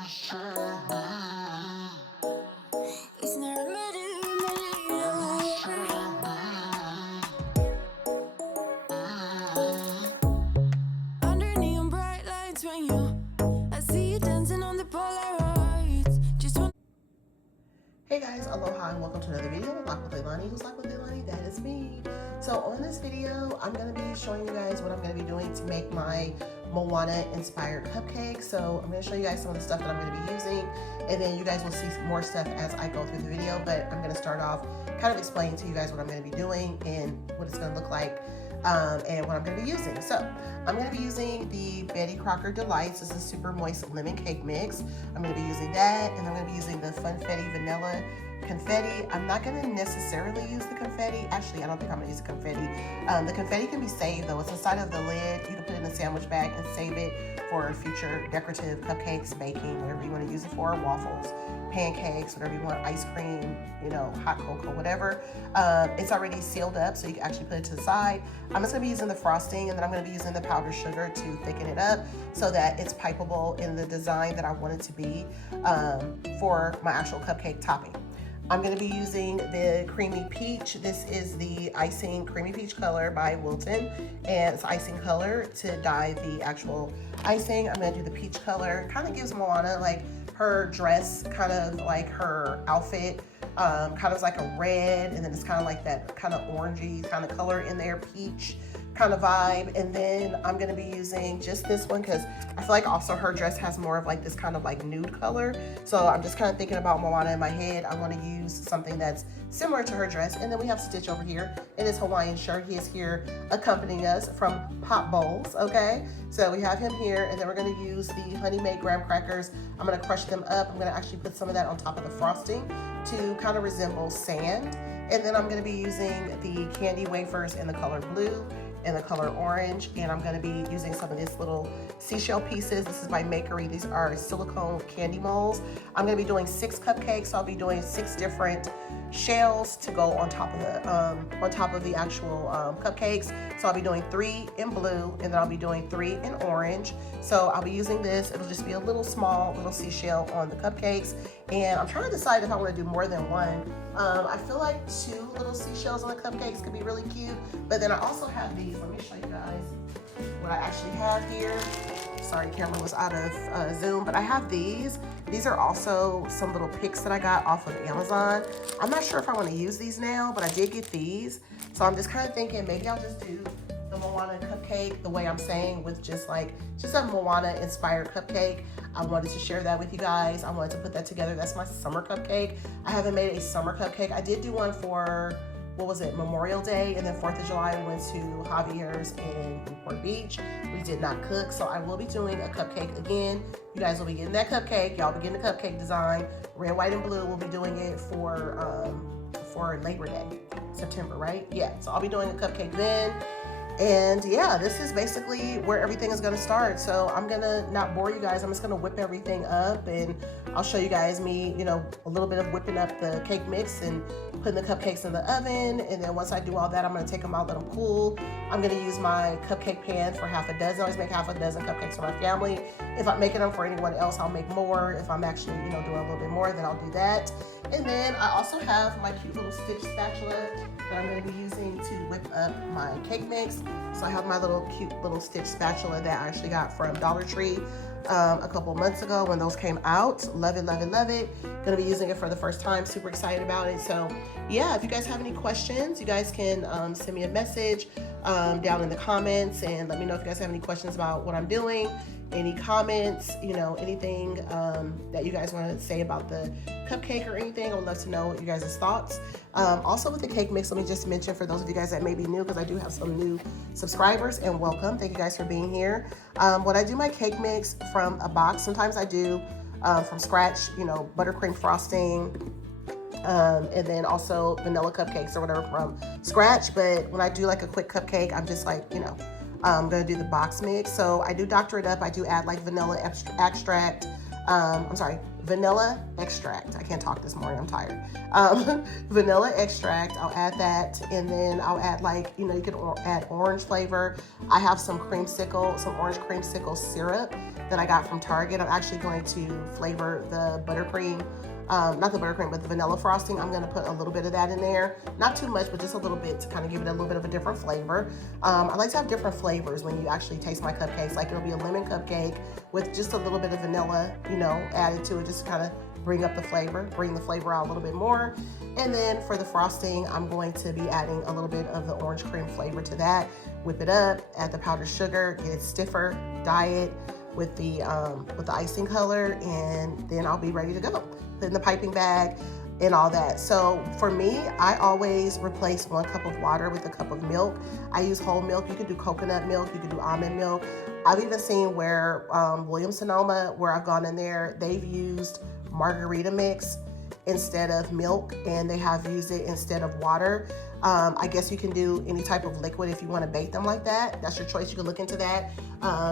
Hey guys, aloha and welcome to another video of Lock with Leilani. Who's Lock with Leilani? That is me. So on this video, I'm going to be showing you guys what I'm going to be doing to make my Moana inspired cupcake. So I'm going to show you guys some of the stuff that I'm going to be using, and then you guys will see more stuff as I go through the video. But I'm going to start off kind of explaining to you guys what I'm going to be doing and what it's going to look like. And what I'm going to be using. So I'm going to be using the Betty Crocker Delights. This is super moist lemon cake mix. I'm going to be using that, and I'm going to be using the Funfetti Vanilla Confetti. I'm not going to necessarily use the confetti. Actually, I don't think I'm going to use the confetti. The confetti can be saved though. It's inside of the lid. You can put it in a sandwich bag and save it for future decorative cupcakes, baking, whatever you want to use it for, waffles, pancakes, whatever you want, ice cream, you know, hot cocoa, whatever. It's already sealed up, so you can actually put it to the side. I'm just gonna be using the frosting, and then I'm gonna be using the powdered sugar to thicken it up so that it's pipeable in the design that I want it to be for my actual cupcake topping. I'm going to be using the Creamy Peach. This is the icing Creamy Peach color by Wilton, and it's icing color to dye the actual icing. I'm going to do the peach color. Kind of gives Moana like her dress, kind of like her outfit, kind of like a red, and then it's kind of like that kind of orangey kind of color in there, peach kind of vibe. And then I'm going to be using just this one because I feel like also her dress has more of like this kind of like nude color. So I'm just kind of thinking about Moana in my head. I want to use something that's similar to her dress. And then we have Stitch over here in his Hawaiian shirt. He is here accompanying us from Pop Bowls, okay? So we have him here, and then we're going to use the Honey Made graham crackers. I'm going to crush them up. I'm going to actually put some of that on top of the frosting to kind of resemble sand. And then I'm going to be using the candy wafers in the color blue and the color orange, and I'm going to be using some of these little seashell pieces. This is by Makery. These are silicone candy molds. I'm going to be doing 6 cupcakes, so I'll be doing 6 different shells to go on top of the actual cupcakes. So I'll be doing 3 in blue, and then I'll be doing 3 in orange. So I'll be using this. It'll just be a little small little seashell on the cupcakes, and I'm trying to decide if I want to do more than one. I feel like 2 little seashells on the cupcakes could be really cute, but then I also have these. Let me show you guys what I actually have here. Sorry, camera was out of zoom, but I have these. These are also some little picks that I got off of Amazon. I'm not sure if I want to use these now, but I did get these. So I'm just kind of thinking maybe I'll just do the Moana cupcake the way I'm saying, with just a Moana inspired cupcake. I wanted to share that with you guys. I wanted to put that together. That's my summer cupcake. I haven't made a summer cupcake. I did do one for, what was it, Memorial Day, and then 4th of July we went to Javier's in Newport Beach. We did not cook, so I will be doing a cupcake again. You guys will be getting that cupcake. Y'all be getting the cupcake design. Red, white, and blue. We'll be doing it for Labor Day, September, right? Yeah, so I'll be doing a cupcake then. And yeah, this is basically where everything is going to start. So I'm going to not bore you guys. I'm just going to whip everything up, and I'll show you guys me, you know, a little bit of whipping up the cake mix and putting the cupcakes in the oven. And then once I do all that, I'm going to take them out, let them cool. I'm going to use my cupcake pan for half a dozen. I always make half a dozen cupcakes for my family. If I'm making them for anyone else, I'll make more. If I'm actually, you know, doing a little bit more, then I'll do that. And then I also have my cute little Stitch spatula that I'm going to be using to whip up my cake mix. So I have my cute little Stitch spatula that I actually got from Dollar Tree a couple months ago when those came out. Love it, love it, love it. Gonna be using it for the first time. Super excited about it. So yeah, if you guys have any questions, you guys can send me a message down in the comments and let me know if you guys have any questions about what I'm doing. Any comments, you know, anything that you guys want to say about the cupcake or anything. I would love to know you guys' thoughts. Also with the cake mix, let me just mention for those of you guys that may be new, because I do have some new subscribers, and welcome. Thank you guys for being here. When I do my cake mix from a box, sometimes I do from scratch, you know, buttercream frosting, and then also vanilla cupcakes or whatever from scratch. But when I do like a quick cupcake, I'm just like, you know, I'm gonna do the box mix. So I do doctor it up. I do add like vanilla extract. Vanilla extract. I can't talk this morning, I'm tired. Vanilla extract, I'll add that, and then I'll add, like, you know, you can add orange flavor. I have some orange creamsicle syrup that I got from Target. I'm actually going to flavor the buttercream, not the buttercream, but the vanilla frosting. I'm gonna put a little bit of that in there. Not too much, but just a little bit to kind of give it a little bit of a different flavor. I like to have different flavors when you actually taste my cupcakes. Like it'll be a lemon cupcake with just a little bit of vanilla, you know, added to it, just to kind of bring up the flavor, bring the flavor out a little bit more. And then for the frosting, I'm going to be adding a little bit of the orange cream flavor to that. Whip it up, add the powdered sugar, get it stiffer, dye it with the icing color, and then I'll be ready to go. Put in the piping bag and all that. So for me, I always replace 1 cup of water with a cup of milk. I use whole milk. You could do coconut milk, you could do almond milk. I've even seen where Williams-Sonoma, where I've gone in there, they've used margarita mix instead of milk, and they have used it instead of water. I guess you can do any type of liquid if you want to bake them like that. That's your choice. You can look into that.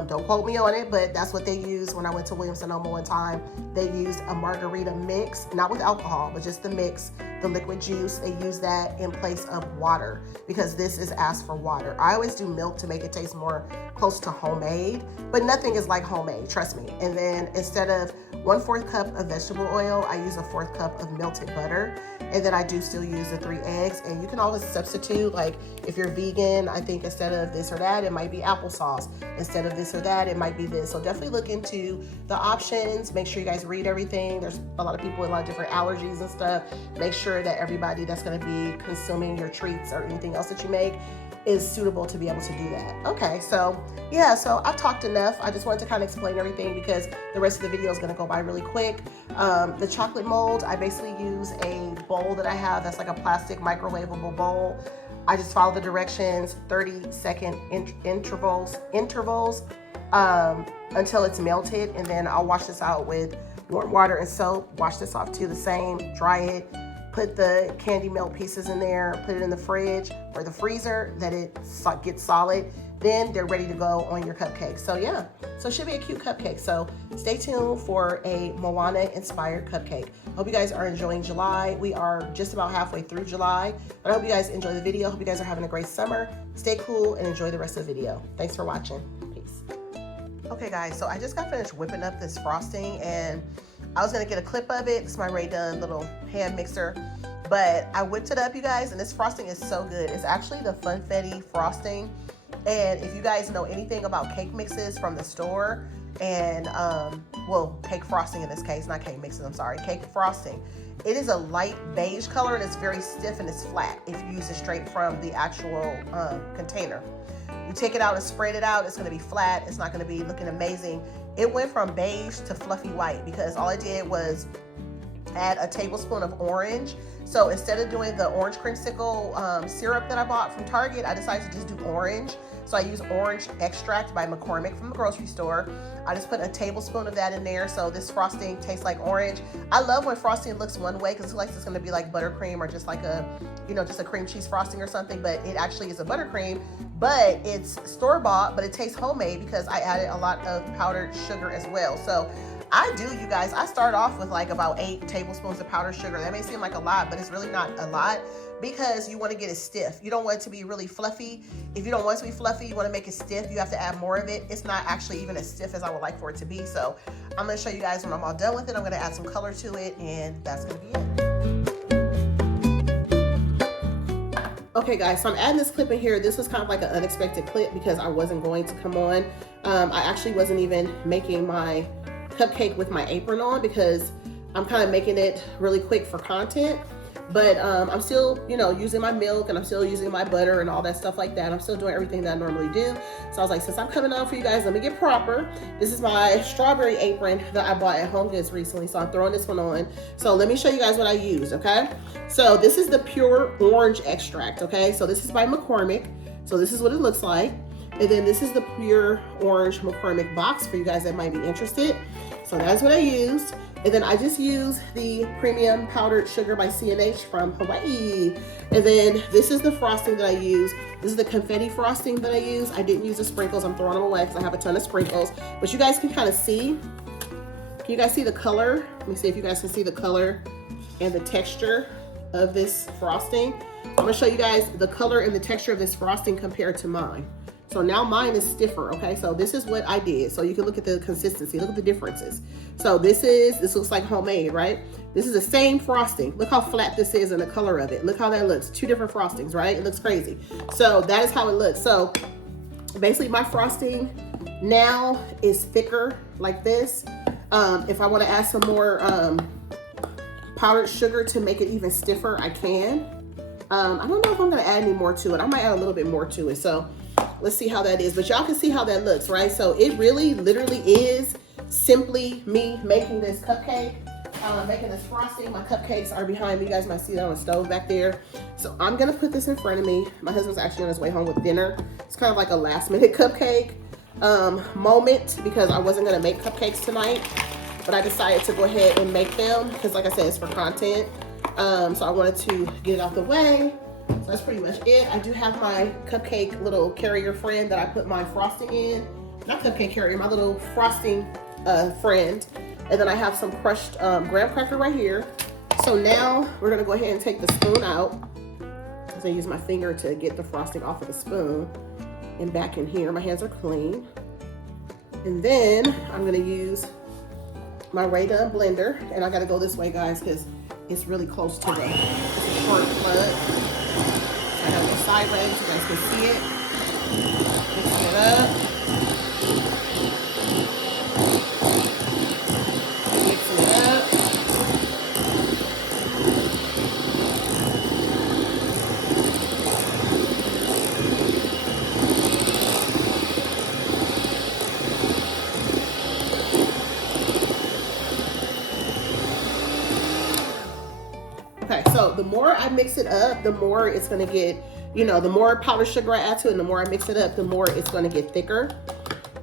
Don't quote me on it, but that's what they used when I went to Williams-Sonoma one time. They used a margarita mix, not with alcohol, but just the mix, the liquid juice. They use that in place of water because this is asked for water. I always do milk to make it taste more close to homemade, but nothing is like homemade, trust me. And then instead of 1/4 cup of vegetable oil, I use a 1/4 cup of melted butter. And then I do still use the 3 eggs, and you can always substitute. Like if you're vegan, I think instead of this or that, it might be applesauce. Instead of this or that, it might be this. So definitely look into the options. Make sure you guys read everything. There's a lot of people with a lot of different allergies and stuff. Make sure that everybody that's gonna be consuming your treats or anything else that you make is suitable to be able to do that. Okay, so yeah, so I've talked enough. I just wanted to kind of explain everything because the rest of the video is gonna go by really quick. The chocolate mold, I basically use a bowl that I have that's like a plastic microwavable bowl. I just follow the directions, 30-second intervals until it's melted, and then I'll wash this out with warm water and soap. Wash this off too the same, dry it. Put the candy melt pieces in there, put it in the fridge or the freezer that it gets solid. Then they're ready to go on your cupcake. So yeah, so it should be a cute cupcake. So stay tuned for a Moana inspired cupcake. Hope you guys are enjoying July. We are just about halfway through July, but I hope you guys enjoy the video. Hope you guys are having a great summer. Stay cool and enjoy the rest of the video. Thanks for watching. Peace. Okay guys, so I just got finished whipping up this frosting, and I was gonna get a clip of it. This is my Ray Dunn little hand mixer, but I whipped it up, you guys, and this frosting is so good. It's actually the Funfetti frosting. And if you guys know anything about cake mixes from the store, and well, cake frosting in this case, not cake mixes, I'm sorry, cake frosting. It is a light beige color, and it's very stiff and it's flat if you use it straight from the actual container. You take it out and spread it out, it's gonna be flat, it's not gonna be looking amazing. It went from beige to fluffy white because all I did was add a tablespoon of orange. So instead of doing the orange creamsicle syrup that I bought from Target, I decided to just do orange. So I use orange extract by McCormick from the grocery store. I just put a tablespoon of that in there. So this frosting tastes like orange. I love when frosting looks one way because it looks like it's gonna be like buttercream or just like a, you know, just a cream cheese frosting or something, but it actually is a buttercream, but it's store-bought, but it tastes homemade because I added a lot of powdered sugar as well. So I do, you guys, I start off with like about 8 tablespoons of powdered sugar. That may seem like a lot, but it's really not a lot because you want to get it stiff. You don't want it to be really fluffy. If you don't want it to be fluffy, you want to make it stiff, you have to add more of it. It's not actually even as stiff as I would like for it to be. So I'm going to show you guys when I'm all done with it. I'm going to add some color to it, and that's going to be it. Okay guys, so I'm adding this clip in here. This was kind of like an unexpected clip because I wasn't going to come on. I actually wasn't even making my cupcake with my apron on because I'm kind of making it really quick for content, but I'm still, you know, using my milk, and I'm still using my butter and all that stuff like that. I'm still doing everything that I normally do. So I was like, since I'm coming on for you guys, let me get proper. This is my strawberry apron that I bought at Home Goods recently, so I'm throwing this one on. So let me show you guys what I used, okay? So this is the pure orange extract, okay? So this is by McCormick. So this is what it looks like. And then this is the pure orange McCormick box for you guys that might be interested. So that's what I used. And then I just used the premium powdered sugar by C&H from Hawaii. And then this is the frosting that I use. This is the confetti frosting that I use. I didn't use the sprinkles. I'm throwing them away because I have a ton of sprinkles. But you guys can kind of see. Can you guys see the color? Let me see if you guys can see the color and the texture of this frosting. I'm gonna show you guys the color and the texture of this frosting compared to mine. So now mine is stiffer, okay? So this is what I did. So you can look at the consistency, look at the differences. So this looks like homemade, right? This is the same frosting. Look how flat this is and the color of it. Look how that looks. 2 different frostings, right? It looks crazy. So that is how it looks. So basically my frosting now is thicker like this. If I want to add some more powdered sugar to make it even stiffer, I can. I don't know if I'm going to add any more to it. I might add a little bit more to it. So let's see how that is. But y'all can see how that looks, right? So it really literally is simply me making this cupcake, making this frosting. My cupcakes are behind me. You guys might see that on the stove back there. So I'm going to put this in front of me. My husband's actually on his way home with dinner. It's kind of like a last minute cupcake moment because I wasn't going to make cupcakes tonight. But I decided to go ahead and make them because, like I said, it's for content. So I wanted to get it out the way. So that's pretty much it. I do have my cupcake little carrier friend that I put my frosting in. Not cupcake carrier, my little frosting friend. And then I have some crushed graham cracker right here. So now we're gonna go ahead and take the spoon out. So I use my finger to get the frosting off of the spoon. And back in here, my hands are clean. And then I'm gonna use my Ray Gun blender. And I gotta go this way, guys, because it's really close to the short plug. I have the side legs, you guys can see it. Mixing it up. Mixing it up. Okay, so the more I mix it up, the more it's gonna get, you know, the more powdered sugar I add to it and the more I mix it up, the more it's gonna get thicker.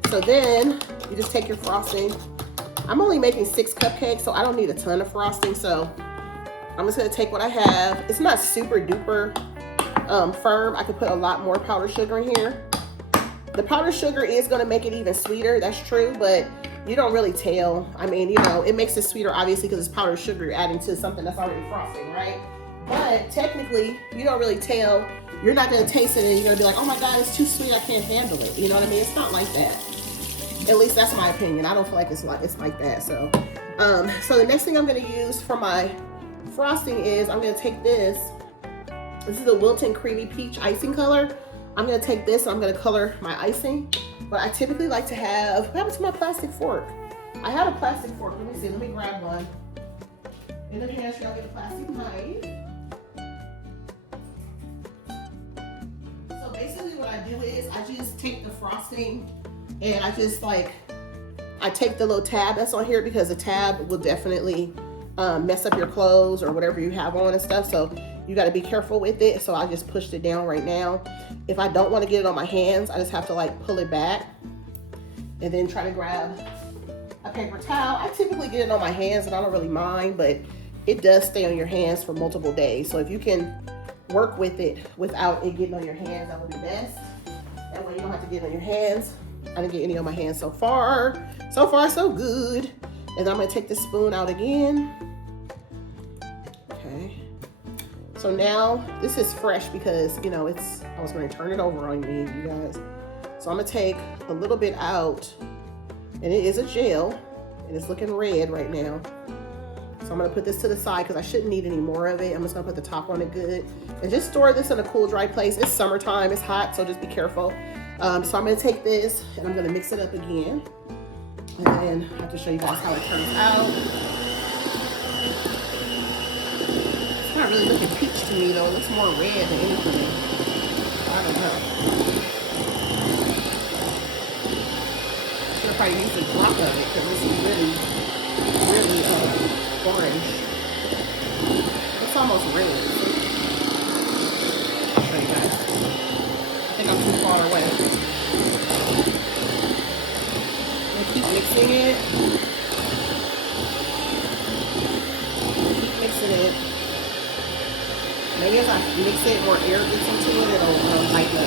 So then you just take your frosting. I'm only making 6 cupcakes, so I don't need a ton of frosting. So I'm just gonna take what I have. It's not super duper firm. I could put a lot more powdered sugar in here. The powdered sugar is gonna make it even sweeter, that's true, but you don't really tell. I mean, you know, it makes it sweeter obviously because it's powdered sugar you're adding to something that's already frosting, right? But technically, you don't really tell. You're not gonna taste it and you're gonna be like, oh my God, it's too sweet, I can't handle it. You know what I mean? It's not like that. At least that's my opinion. I don't feel like it's like that. So, so the next thing I'm gonna use for my frosting is I'm gonna take this. This is the Wilton Creamy Peach icing color. I'm gonna take this and I'm gonna color my icing. But I typically like to have, what happened to my plastic fork? I had a plastic fork, let me see, let me grab one. In the pantry, I'll get a plastic knife. So basically what I do is I just take the frosting and I just I take the little tab that's on here because the tab will definitely mess up your clothes or whatever you have on and stuff. So you got to be careful with it. So I just pushed it down right now. If I don't want to get it on my hands, I just have to pull it back and then try to grab a paper towel. I typically get it on my hands and I don't really mind, but it does stay on your hands for multiple days. So if you can work with it without it getting on your hands, that would be best. That way you don't have to get it on your hands. I didn't get any on my hands so far. So far, so good. And I'm gonna take the spoon out again. Okay. So now this is fresh because, you know, I was going to turn it over on me, you guys. So I'm going to take a little bit out, and it is a gel, and it's looking red right now. So I'm going to put this to the side because I shouldn't need any more of it. I'm just going to put the top on it good. And just store this in a cool, dry place. It's summertime, it's hot, so just be careful. So I'm going to take this, and I'm going to mix it up again. And then I have to show you guys how it turns out. It's not really looking peach to me though. It looks more red than anything. I don't know. Should have probably used a drop of it because this is really orange. It's almost red. I'll show you guys. I think I'm too far away. I'm gonna keep mixing it. Keep mixing it. Maybe as I mix it, more air gets into it, it'll lighten up.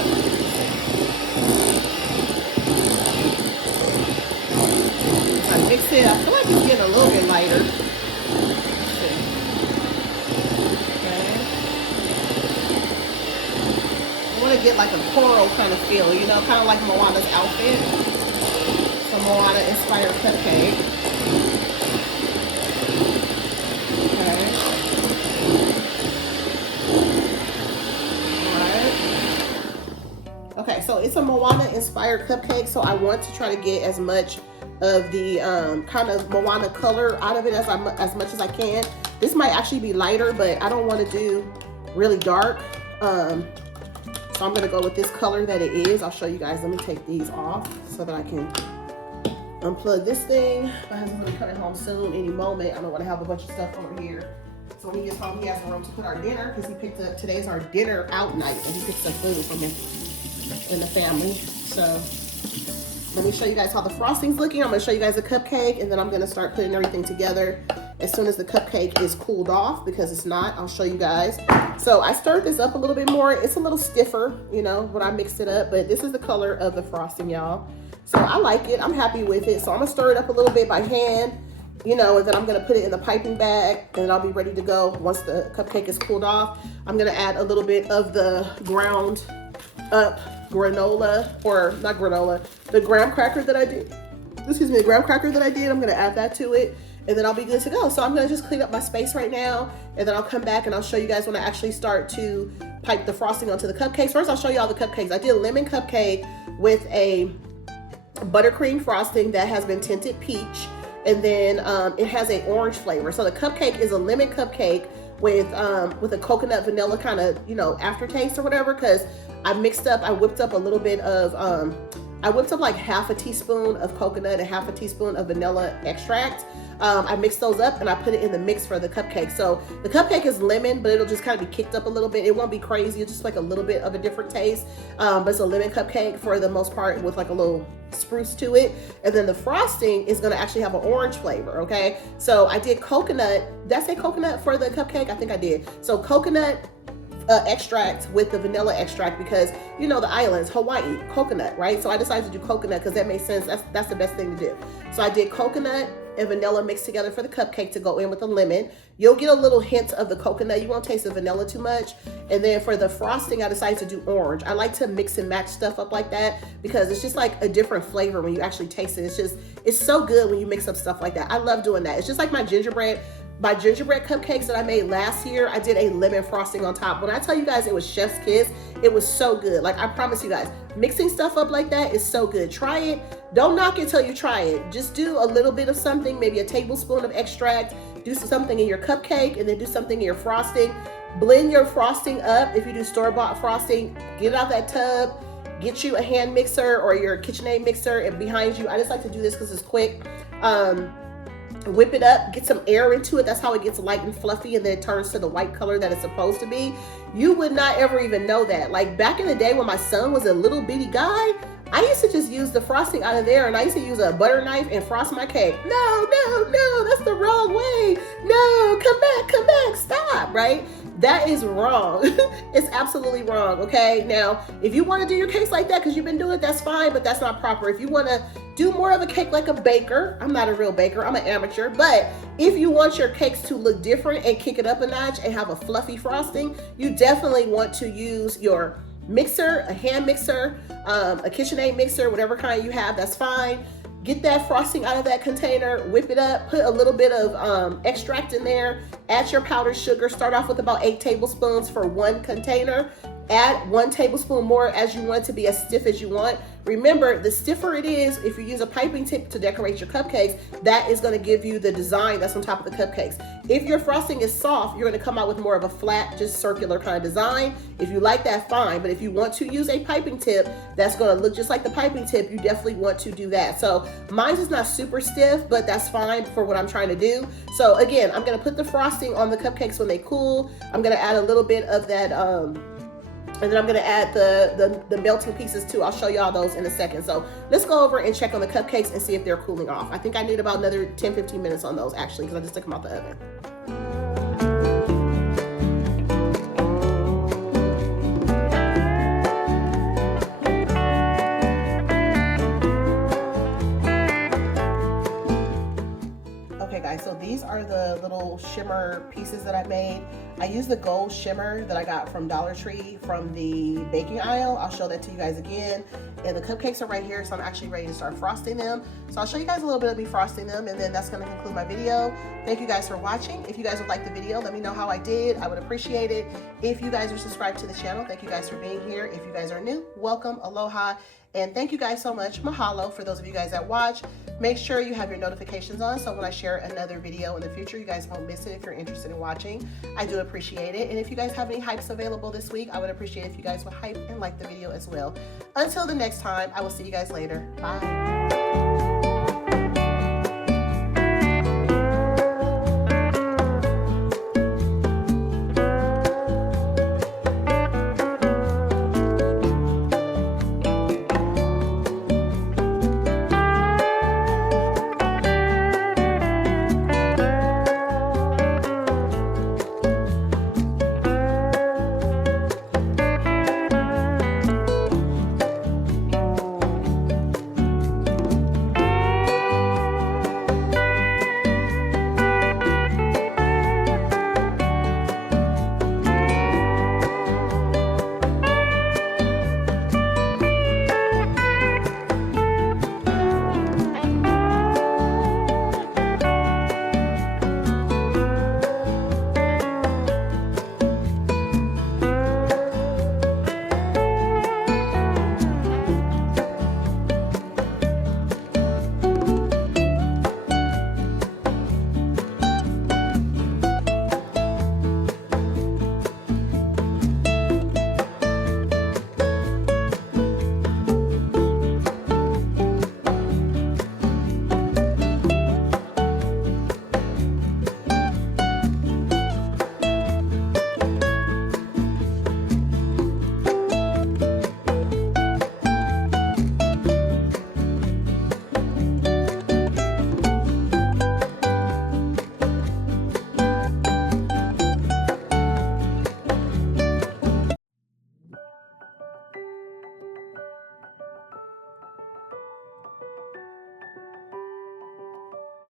As I mix it, I feel like it's getting a little bit lighter. Okay. want to get like a coral kind of feel, you know, kind of like Moana's outfit. So Moana inspired cupcake. Okay. Okay, so it's a Moana inspired cupcake, so I want to try to get as much of the kind of Moana color out of it as much as I can. This might actually be lighter, but I don't want to do really dark. So I'm gonna go with this color that it is. I'll show you guys. Let me take these off so that I can unplug this thing. My husband's gonna be coming home soon, any moment. I don't want to have a bunch of stuff over here. So when he gets home, he has room to put our dinner because he picked up, today's our dinner out night, and he picked up food from him and the family. So let me show you guys how the frosting's looking. I'm gonna show you guys the cupcake, and then I'm gonna start putting everything together as soon as the cupcake is cooled off, because it's not. I'll show you guys. So I stirred this up a little bit more. It's a little stiffer, you know, when I mixed it up, but this is the color of the frosting, y'all. So I like it. I'm happy with it. So I'm gonna stir it up a little bit by hand, you know, and then I'm gonna put it in the piping bag, and I'll be ready to go once the cupcake is cooled off. I'm gonna add a little bit of the ground up granola, or not granola, the graham cracker that I did. Excuse me, the graham cracker that I did. I'm gonna add that to it, and then I'll be good to go. So I'm gonna just clean up my space right now, and then I'll come back and I'll show you guys when I actually start to pipe the frosting onto the cupcakes. First, I'll show you all the cupcakes. I did a lemon cupcake with a buttercream frosting that has been tinted peach, and then it has a orange flavor. So the cupcake is a lemon cupcake with a coconut vanilla kind of, you know, aftertaste or whatever, because I whipped up a little bit of, I whipped up like half a teaspoon of coconut and half a teaspoon of vanilla extract. I mixed those up and I put it in the mix for the cupcake. So the cupcake is lemon, but it'll just kind of be kicked up a little bit. It won't be crazy. It's just like a little bit of a different taste. But it's a lemon cupcake for the most part with like a little spruce to it. And then the frosting is going to actually have an orange flavor. Okay. So I did coconut. Did I say coconut for the cupcake? I think I did. So coconut extract with the vanilla extract, because you know the islands, Hawaii, coconut, right? So I decided to do coconut because that makes sense. That's the best thing to do. So I did coconut and vanilla mixed together for the cupcake to go in with the lemon. You'll get a little hint of the coconut. You won't taste the vanilla too much. And then for the frosting, I decided to do orange. I like to mix and match stuff up like that because it's just like a different flavor when you actually taste it. It's so good when you mix up stuff like that. I love doing that. It's just like my gingerbread cupcakes that I made last year. I did a lemon frosting on top. When I tell you guys it was chef's kiss, it was so good. Like, I promise you guys, mixing stuff up like that is so good. Try it. Don't knock it till you try it. Just do a little bit of something, maybe a tablespoon of extract, do something in your cupcake, and then do something in your frosting. Blend your frosting up. If you do store-bought frosting, get it out that tub, get you a hand mixer or your KitchenAid mixer, and behind you, I just like to do this because it's quick. Whip it up, get some air into it. That's how it gets light and fluffy, and then it turns to the white color that it's supposed to be. You would not ever even know that. Like back in the day when my son was a little bitty guy, I used to just use the frosting out of there, and I used to use a butter knife and frost my cake. No, that's the wrong way. No, come back, stop, right? That is wrong. It's absolutely wrong, okay? Now, if you want to do your cakes like that because you've been doing it, that's fine, but that's not proper. If you want to do more of a cake like a baker, I'm not a real baker, I'm an amateur, but if you want your cakes to look different and kick it up a notch and have a fluffy frosting, you definitely want to use your mixer, a hand mixer, a KitchenAid mixer, whatever kind you have, that's fine. Get that frosting out of that container, whip it up, put a little bit of extract in there, add your powdered sugar, start off with about 8 tablespoons for one container. Add 1 tablespoon more as you want it to be as stiff as you want. Remember, the stiffer it is, if you use a piping tip to decorate your cupcakes, that is going to give you the design that's on top of the cupcakes. If your frosting is soft, you're going to come out with more of a flat, just circular kind of design. If you like that, fine. But if you want to use a piping tip that's going to look just like the piping tip, you definitely want to do that. So mine is not super stiff, but that's fine for what I'm trying to do. So again, I'm going to put the frosting on the cupcakes when they cool. I'm going to add a little bit of that, and then I'm gonna add the melting pieces too. I'll show y'all those in a second. So let's go over and check on the cupcakes and see if they're cooling off. I think I need about another 10-15 minutes on those actually, because I just took them out the oven. Okay guys, so these are the little shimmer pieces that I made. I used the gold shimmer that I got from Dollar Tree from the baking aisle. I'll show that to you guys again. And the cupcakes are right here, so I'm actually ready to start frosting them. So I'll show you guys a little bit of me frosting them, and then that's gonna conclude my video. Thank you guys for watching. If you guys would like the video, let me know how I did. I would appreciate it. If you guys are subscribed to the channel, thank you guys for being here. If you guys are new, welcome, aloha. And thank you guys so much. Mahalo for those of you guys that watch. Make sure you have your notifications on so when I share another video in the future, you guys won't miss it if you're interested in watching. I do appreciate it. And if you guys have any hypes available this week, I would appreciate if you guys would hype and like the video as well. Until the next time, I will see you guys later. Bye.